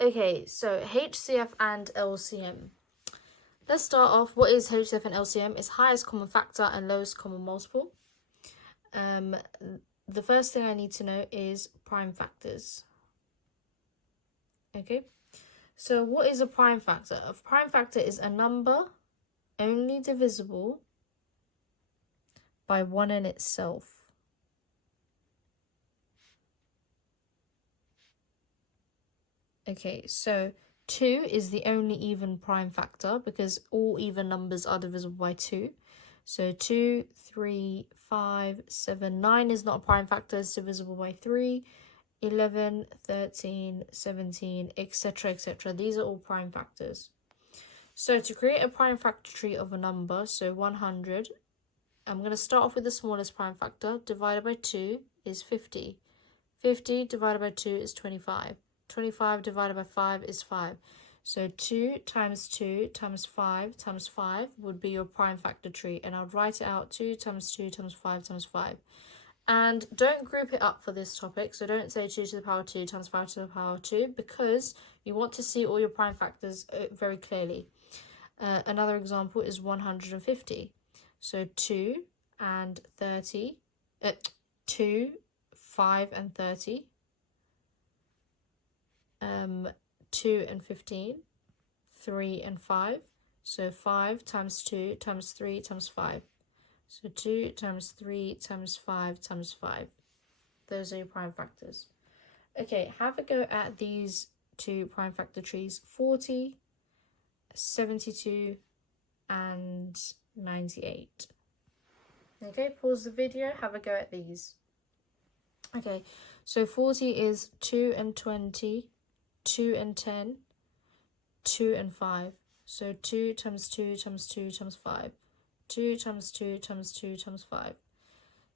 Okay, so HCF and LCM. Let's start off. What is HCF and LCM? It's highest common factor and lowest common multiple. The first thing I need to know is prime factors. Okay, so what is a prime factor? A prime factor is a number only divisible by 1 in itself. Okay, so 2 is the only even prime factor because all even numbers are divisible by 2. So 2, 3, 5, 7, 9 is not a prime factor, it's divisible by 3. 11, 13, 17, etc, etc. These are all prime factors. So to create a prime factor tree of a number, so 100, I'm going to start off with the smallest prime factor. Divided by 2 is 50. 50 divided by 2 is 25. 25 divided by 5 is 5. So 2 times 2 times 5 times 5 would be your prime factor tree. And I'll write it out 2 times 2 times 5 times 5. And don't group it up for this topic. So don't say 2 to the power 2 times 5 to the power 2 because you want to see all your prime factors very clearly. Another example is 150. So 2 and 30, 2, 5 and 30, 2 and 15, 3 and 5. So 5 times 2 times 3 times 5. So 2 times 3 times 5 times 5. Those are your prime factors. Okay, have a go at these two prime factor trees, 40, 72, and 98. Okay, pause the video, have a go at these. Okay, so 40 is 2 and 20, 2 and 10, 2 and 5. So 2 times 2 times 2 times 5. 2 times 2 times 2 times 5.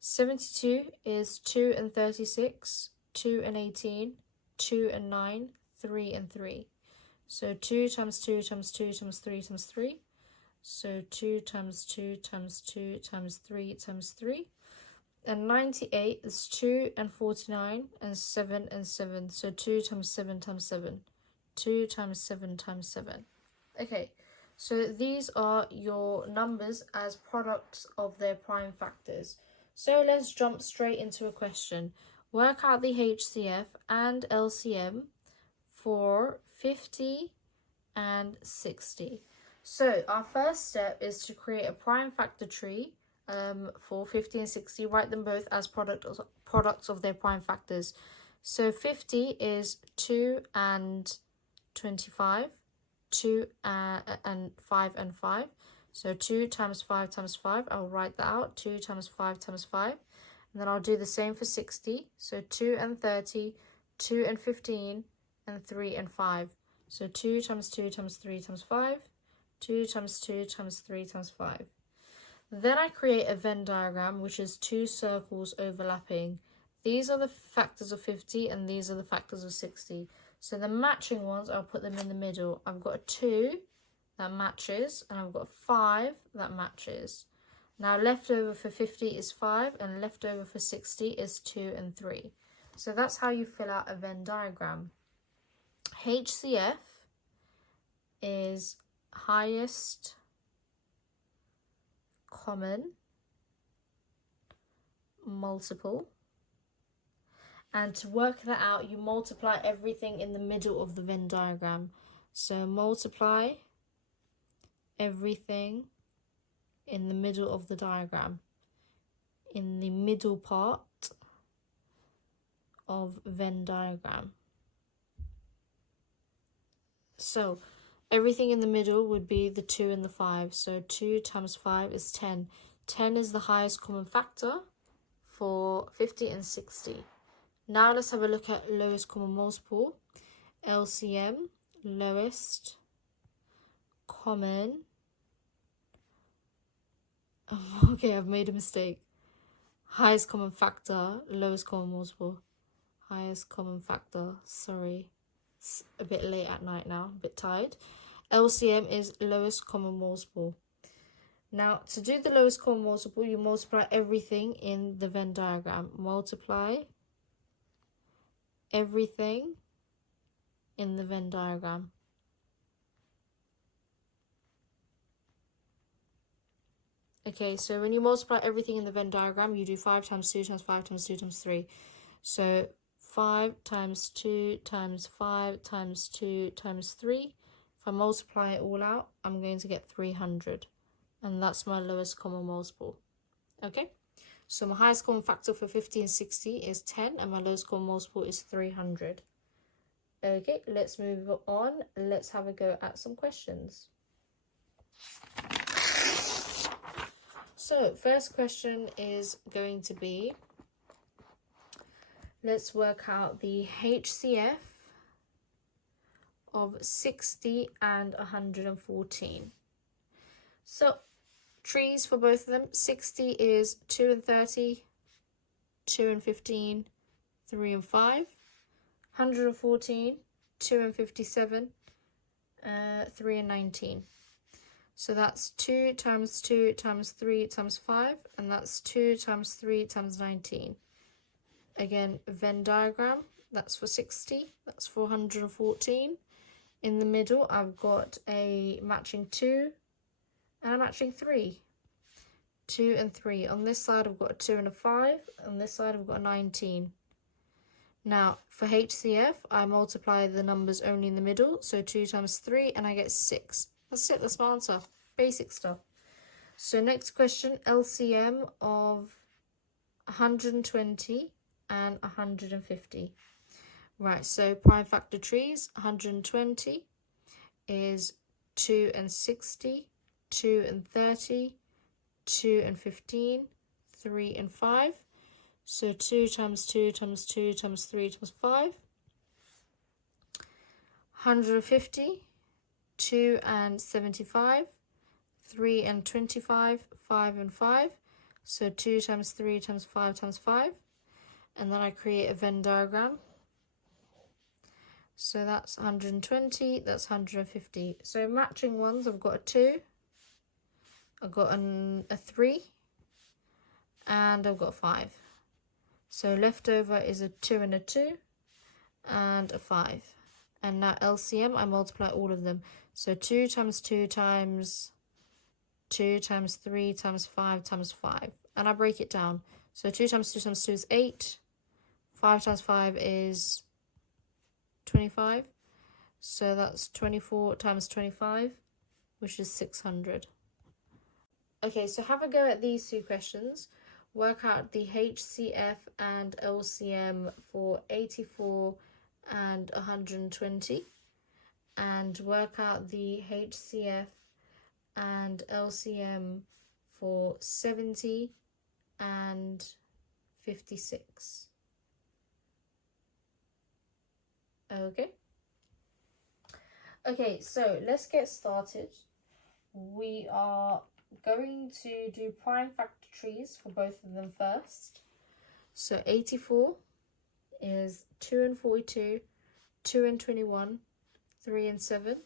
72 is 2 and 36, 2 and 18, 2 and 9, 3 and 3. So 2 times 2 times 2 times 3 times 3. So 2 times 2 times 2 times 3 times 3. And 98 is 2 and 49 and 7 and 7. So 2 times 7 times 7. 2 times 7 times 7. Okay, so these are your numbers as products of their prime factors. So let's jump straight into a question. Work out the HCF and LCM for 50 and 60. So our first step is to create a prime factor tree for 50 and 60. Write them both as products of their prime factors. So 50 is 2 and 25, 2 and 5 and 5. So 2 times 5 times 5, I'll write that out, 2 times 5 times 5. And then I'll do the same for 60. So 2 and 30, 2 and 15, and 3 and 5. So 2 times 2 times 3 times 5, 2 times 2 times 3 times 5. Then I create a Venn diagram, which is 2 circles overlapping. These are the factors of 50 and these are the factors of 60. So the matching ones, I'll put them in the middle. I've got a 2 that matches and I've got a 5 that matches. Now leftover for 50 is 5 and leftover for 60 is 2 and 3. So that's how you fill out a Venn diagram. HCF is highest common multiple. And to work that out, you multiply everything in the middle of the Venn diagram. So multiply everything in the middle of the diagram, in the middle part of Venn diagram. So everything in the middle would be the 2 and the 5. So 2 times 5 is 10. 10 is the highest common factor for 50 and 60. Now let's have a look at lowest common multiple. LCM, lowest common. Okay, I've made a mistake. Highest common factor, lowest common multiple. Highest common factor, sorry. It's a bit late at night now, a bit tired. LCM is lowest common multiple. Now, to do the lowest common multiple, you multiply everything in the Venn diagram. Multiply everything in the Venn diagram. Okay, so when you multiply everything in the Venn diagram, you do 5 times 2 times 5 times 2 times 3. So 5 times 2 times 5 times 2 times 3. If I multiply it all out, I'm going to get 300. And that's my lowest common multiple. Okay, so my highest common factor for 50 and 60 is 10, and my lowest common multiple is 300. Okay, let's move on. Let's have a go at some questions. So, first question is going to be, let's work out the HCF of 60 and 114. So, trees for both of them. 60 is 2 and 30, 2 and 15, 3 and 5. 114, 2 and 57, 3 and 19. So that's 2 times 2 times 3 times 5, and that's 2 times 3 times 19. Again, Venn diagram, that's for 60, that's 414. In the middle, I've got a matching 2 and a matching 3. 2 and 3. On this side, I've got a 2 and a 5. On this side, I've got a 19. Now, for HCF, I multiply the numbers only in the middle. So 2 times 3, and I get 6. That's it, that's my answer. Basic stuff. So next question, LCM of 120 and 150. Right, so prime factor trees, 120 is 2 and 60, 2 and 30, 2 and 15, 3 and 5. So 2 times 2 times 2 times 3 times 5. 150, 2 and 75, 3 and 25, 5 and 5. So 2 times 3 times 5 times 5. And then I create a Venn diagram. So that's 120, that's 150. So matching ones, I've got a 2, I've got a 3, and I've got a 5. So left over is a 2 and a 2, and a 5. And now LCM, I multiply all of them. So 2 times 2 times 2 times 3 times 5 times 5. And I break it down. So 2 times 2 times 2 is 8. 5 times 5 is 25. So that's 24 times 25, which is 600. Okay, so have a go at these two questions. Work out the HCF and LCM for 84 and 120. And work out the HCF and LCM for 70 and 56. Okay, so let's get started. We are going to do prime factor trees for both of them first. So 84 is 2 and 42, 2 and 21, 3 and 7.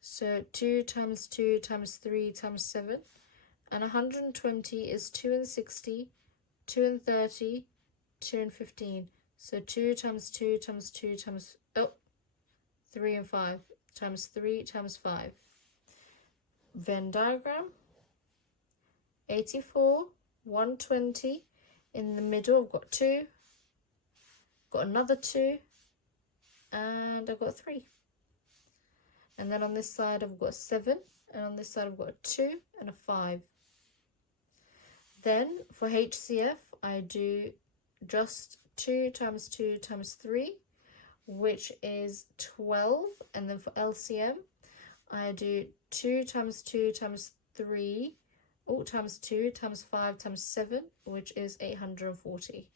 So 2 times 2 times 3 times 7. And 120 is 2 and 60, 2 and 30, 2 and 15. So 2 times 2 times 2 times 3 and 5 times 3 times 5. Venn diagram. 84, 120. In the middle, I've got 2, got another 2, and I've got 3. And then on this side, I've got 7, and on this side, I've got a 2 and a 5. Then for HCF, I do just 2 times 2 times 3, which is 12. And then for LCM, I do 2 times 2 times 3, times 2 times 5 times 7, which is 840.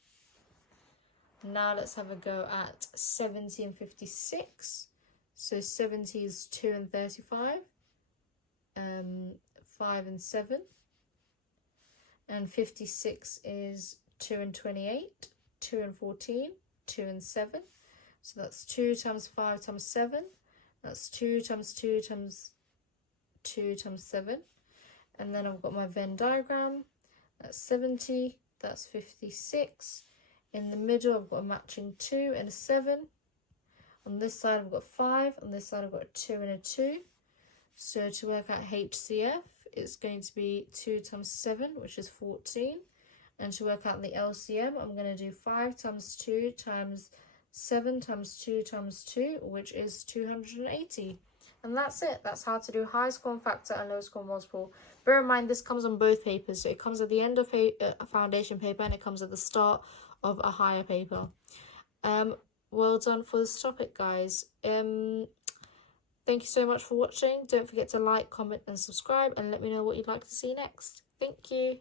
Now let's have a go at 70 and 56. So 70 is 2 and 35, 5 and 7. And 56 is 2 and 28, 2 and 14, 2 and 7. So that's 2 times 5 times 7. That's 2 times 2 times 2 times 7. And then I've got my Venn diagram. That's 70, that's 56. In the middle, I've got a matching 2 and a 7. On this side I've got 5, on this side I've got a 2 and a 2. So to work out HCF, it's going to be 2 times 7, which is 14. And to work out the LCM, I'm going to do 5 times 2 times 7 times 2 times 2, which is 280. And that's it. That's how to do highest common factor and lowest common multiple. Bear in mind, this comes on both papers. So it comes at the end of a foundation paper, and it comes at the start of a higher paper. Well done for this topic, guys. Thank you so much for watching. Don't forget to like, comment, and subscribe, and let me know what you'd like to see next. Thank you.